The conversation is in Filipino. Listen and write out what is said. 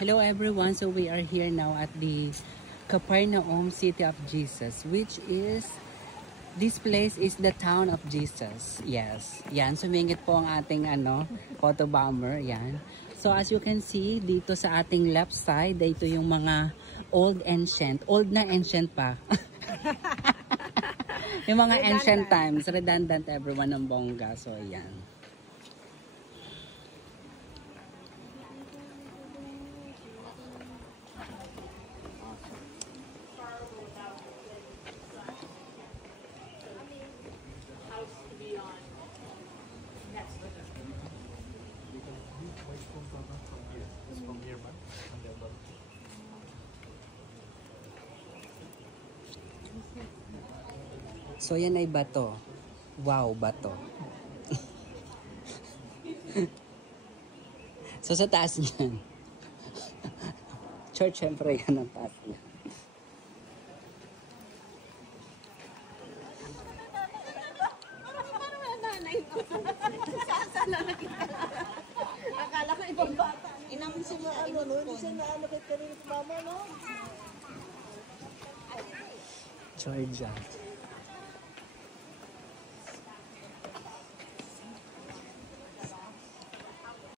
Hello everyone, so we are here now at the Capernaum City of Jesus, which is, this place is the town of Jesus. Yes, yan, sumingit po ang ating photo bomber, yan. So as you can see, dito sa ating left side, ito yung mga old na ancient pa. Yung mga ancient times, redundant everyone ng bongga, so yan. So yan ay bato. Wow, bato. So sa taas niyan. Church, syempre yan ang taas niya. Akala ko ibang bata. Inamin siya na hindi siya na kahit kanina sa mama, no? Georgia.